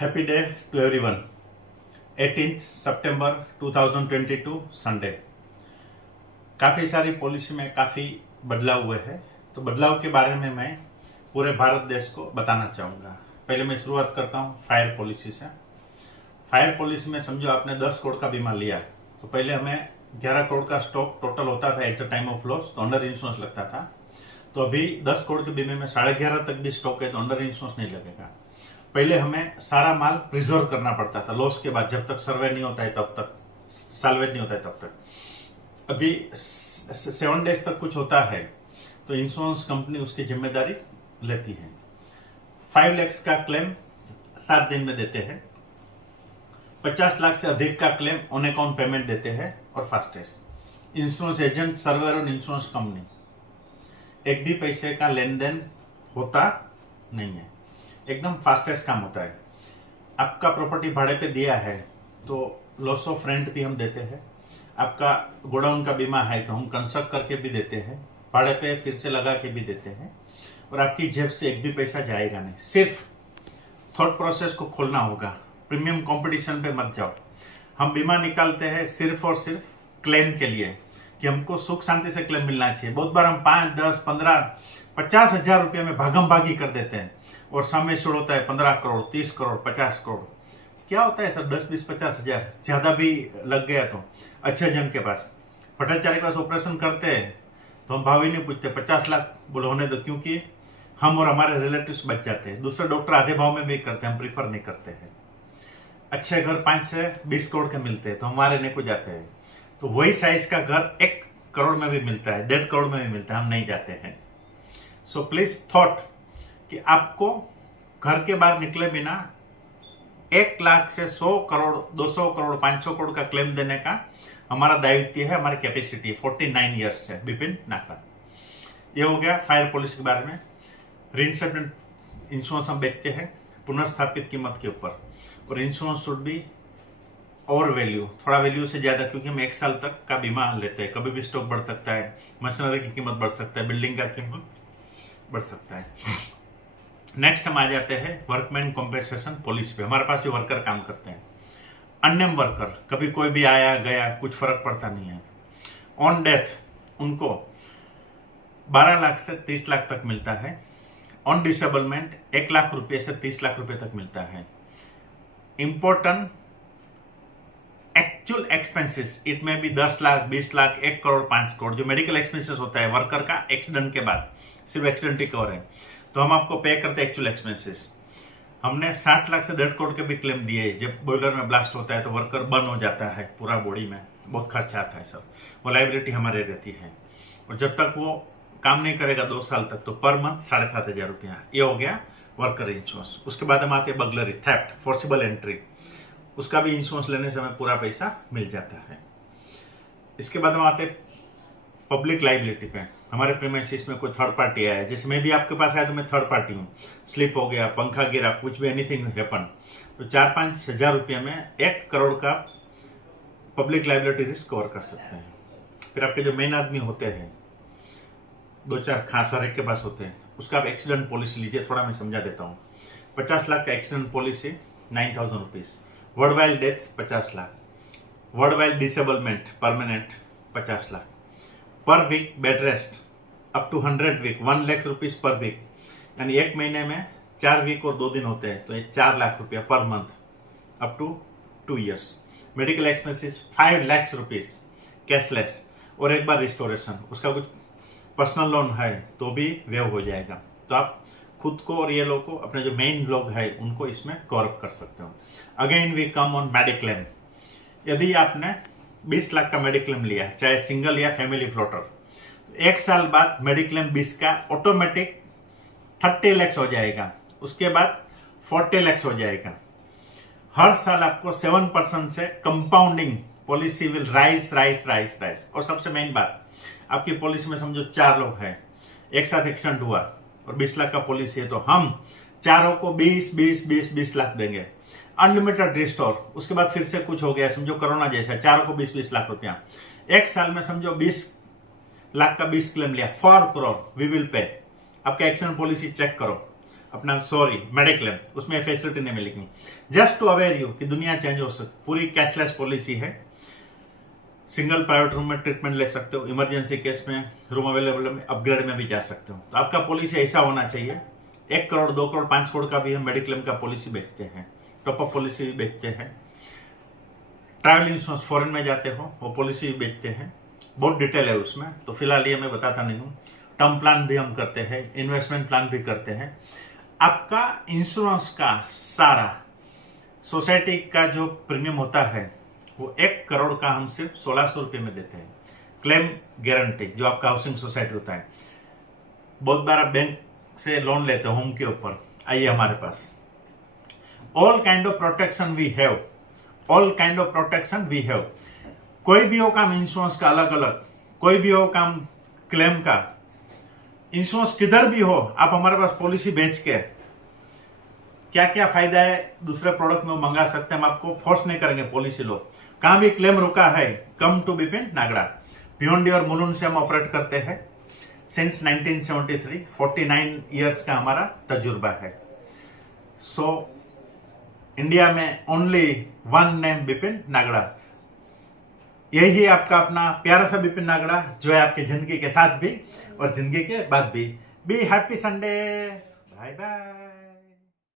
Happy day to everyone. 18 सितंबर 2022 Sunday. काफ़ी सारी पॉलिसी में काफ़ी बदलाव हुए हैं, तो बदलाव के बारे में मैं पूरे भारत देश को बताना चाहूँगा। पहले मैं शुरुआत करता हूँ फायर पॉलिसी से। फायर पॉलिसी में समझो आपने 10 करोड़ का बीमा लिया, तो पहले हमें 11 करोड़ का स्टॉक टोटल होता था at the time of loss, तो अंडर इंश्योरेंस लगता था। तो अभी 10 करोड़ के बीमे में 11.5 तक भी स्टॉक है तो अंडर इंश्योरेंस नहीं लगेगा। पहले हमें सारा माल प्रिजर्व करना पड़ता था लॉस के बाद, जब तक सर्वे नहीं होता है तब तक, साल्वेट नहीं होता है तब तक। अभी 7 डेज तक कुछ होता है तो इंश्योरेंस कंपनी उसकी जिम्मेदारी लेती है। 5 लाख का क्लेम 7 दिन में देते हैं। 50 लाख से अधिक का क्लेम ऑन अकाउंट पेमेंट देते हैं। और फास्टेस्ट इंश्योरेंस एजेंट, सर्वर और इंश्योरेंस कंपनी एक भी पैसे का लेन देन होता नहीं है, एकदम फास्टेस्ट काम होता है। आपका प्रॉपर्टी भाड़े पे दिया है तो लॉस ऑफ रेंट भी हम देते हैं। आपका गोडाउन का बीमा है तो हम कंस्ट्रक्ट करके भी देते हैं, भाड़े पे फिर से लगा के भी देते हैं, और आपकी जेब से एक भी पैसा जाएगा नहीं। सिर्फ थॉट प्रोसेस को खोलना होगा, प्रीमियम कंपटीशन पे मत जाओ। हम बीमा निकालते हैं सिर्फ और सिर्फ क्लेम के लिए कि हमको सुख शांति से क्लेम मिलना चाहिए। बहुत बार हम 5, 10, 15, 50 हजार रुपये में भागम भागी कर देते हैं और सामने शुरू होता है 15 करोड़, 30 करोड़, 50 करोड़। क्या होता है सर, 10, 20, 50 हजार ज्यादा भी लग गया तो अच्छे जन के पास, भट्टाचार्य के पास ऑपरेशन करते हैं तो हम भाव ही नहीं पूछते, 50 लाख बोले होने दो, क्योंकि हम और हमारे रिलेटिव्स बच जाते हैं। दूसरे डॉक्टर आधे भाव में भी करते हैं, हम प्रीफर नहीं करते हैं। अच्छे घर 5 से 20 करोड़ के मिलते हैं तो हमारे नहीं को जाते हैं। तो वही साइज का घर 1 करोड़ में भी मिलता है, 1.5 करोड़ में भी मिलता है, हम नहीं जाते हैं। सो प्लीज थॉट कि आपको घर के बाहर निकले बिना 1 लाख से 100 करोड़, 200 करोड़, 500 करोड़ का क्लेम देने का हमारा दायित्व है, हमारी कैपेसिटी 49 ईयर्स से। बिपिन नाकला। ये हो गया फायर पॉलिसी के बारे में। रीइंश्योरेंस इंश्योरेंस हम बेचते हैं पुनर्स्थापित कीमत के ऊपर, और इंश्योरेंस शुड बी और वैल्यू, थोड़ा वैल्यू से ज्यादा, क्योंकि हम 1 साल तक का बीमा लेते हैं। कभी भी स्टॉक बढ़ सकता है, मशीनरी की कीमत बढ़ सकता है, बिल्डिंग का कीमत बढ़ सकता है। नेक्स्ट हम आ जाते हैं वर्कमैन कॉम्पेंसेशन पॉलिसी पे। हमारे पास जो वर्कर काम करते हैं, अननेम वर्कर, कभी कोई भी आया गया कुछ फर्क पड़ता नहीं है, ऑन डेथ उनको 12 लाख से 30 लाख तक मिलता है। ऑन डिसेबलमेंट 1 लाख रुपए से 30 लाख रुपए तक मिलता है। इंपॉर्टेंट एक्चुअल एक्सपेंसेस, इट में भी 10 लाख, 20 लाख, 1 करोड़, 5 करोड़, जो मेडिकल एक्सपेंसेस होता है वर्कर का एक्सीडेंट के बाद, सिर्फ एक्सीडेंट ही कवर है, तो हम आपको पे करते हैं एक्चुअल एक्सपेंसेस। हमने 60 लाख से 1.5 करोड़ के भी क्लेम दिए। जब बॉयलर में ब्लास्ट होता है तो वर्कर बर्न हो जाता है पूरा बॉडी में, बहुत खर्चा आता है सब, वो लाइबिलिटी हमारी रहती है। और जब तक वो काम नहीं करेगा 2 साल तक, तो पर मंथ 7,500 रुपया। ये हो गया वर्कर इंश्योरेंस। उसके बाद हम आते हैं बगलरी, थेफ्ट, फोर्सिबल एंट्री, उसका भी इंश्योरेंस लेने से हमें पूरा पैसा मिल जाता है। इसके बाद हम आते हैं पब्लिक लाइबिलिटी पे। हमारे प्रीमाइसिस में कोई थर्ड पार्टी आया, जैसे मैं भी आपके पास आया तो मैं थर्ड पार्टी हूँ, स्लिप हो गया, पंखा गिरा, कुछ भी एनीथिंग हैपन, तो 4-5 हजार रुपये में 1 करोड़ का पब्लिक लाइबिलिटी रिस्क कवर कर सकते हैं। फिर आपके जो मेन आदमी होते हैं, 2-4 खास हर एक के पास होते हैं, उसका आप एक्सीडेंट पॉलिसी लीजिए। थोड़ा मैं समझा देता हूँ। 50 लाख का accident policy 9,000 rupees. World wide death 50 lakh. World wide disablement permanent 50 lakh. Per week bed rest up to 100 week 1 lakh rupees per week, यानी 1 महीने में 4 वीक और 2 दिन होते हैं, तो ये 4 लाख रुपया per month up to 2 years. Medical expenses 5 lakh rupees cashless, और एक बार रिस्टोरेशन, उसका कुछ पर्सनल लोन है तो भी वेव हो जाएगा। तो आप खुद को और ये लोग को, अपने जो मेन लोग हैं उनको इसमें कवर कर सकते हो। Again we come on mediclaim. यदि आपने 20 लाख का मेडिक्लेम लिया है, चाहे सिंगल या फैमिली फ्लोटर, 1 साल बाद मेडिक्लेम 20 का ऑटोमेटिक 30 लाख हो जाएगा, उसके बाद 40 लाख हो जाएगा। हर साल आपको 7% से compounding policy will rise rise rise rise. और सबसे मेन बात, आपकी पॉलिसी में समझो 4 लोग हैं, एक साथ एक्सीडेंट हुआ और 20 लाख का पॉलिसी है, तो हम चारों को 20 लाख देंगे, अनलिमिटेड रिस्टोर। उसके बाद फिर से कुछ हो गया, समझो कोरोना जैसा, चारों को 20 लाख रुपया। 1 साल में समझो 20 लाख का 20 क्लेम लिया, 4 करोड़ वी विल पे। आपका एक्सीडेंट पॉलिसी चेक करो, अपना सॉरी मेडिक्लेम, उसमें फैसिलिटी नहीं मिलेगी। जस्ट टू अवेयर यू कि दुनिया चेंज हो सकती, पूरी कैशलेस पॉलिसी है। सिंगल प्राइवेट रूम में ट्रीटमेंट ले सकते हो, इमरजेंसी केस में रूम अवेलेबल में अपग्रेड में भी जा सकते हो। तो आपका पॉलिसी ऐसा होना चाहिए। 1 करोड़ 2 करोड़ 5 करोड़ का भी हम मेडिक्लेम का पॉलिसी बेचते हैं, टॉपअप पॉलिसी भी बेचते हैं। ट्रैवल इंश्योरेंस फॉरेन में जाते हो वो पॉलिसी भी बेचते हैं, बहुत डिटेल है उसमें, तो फिलहाल ये मैं बताता नहीं हूँ। टर्म प्लान भी हम करते हैं, इन्वेस्टमेंट प्लान भी करते हैं। आपका इंश्योरेंस का सारा सोसाइटी का जो प्रीमियम होता है वो 1 करोड़ का हम सिर्फ 1600 रुपये में देते हैं। क्लेम गारंटी जो आपका हाउसिंग सोसाइटी होता है, बहुत बार आप बैंक से लोन लेते हो होम के ऊपर, आइए हमारे पास। All kind of protection we have, all kind of protection we have. कोई भी हो काम इंश्योरेंस का अलग अलग, कोई भी हो काम क्लेम का, इंश्योरेंस किधर भी हो, आप हमारे पास पॉलिसी बेच के क्या क्या फायदा है दूसरे प्रोडक्ट में मंगा सकते हैं। हम आपको फोर्स नहीं करेंगे, पॉलिसी लो। कहां भी क्लेम रुका है, कम टू बिपिन नागड़ा। भिवंडी और मुलुंड से हम ऑपरेट करते हैं सिंस 1973, 49 ईयर्स का हमारा तजुर्बा है। सो इंडिया में only one name Bipin Nagda. यही आपका अपना प्यारा सा बिपिन नागड़ा जो है आपकी जिंदगी के साथ भी और जिंदगी के बाद भी। Be happy Sunday, bye bye.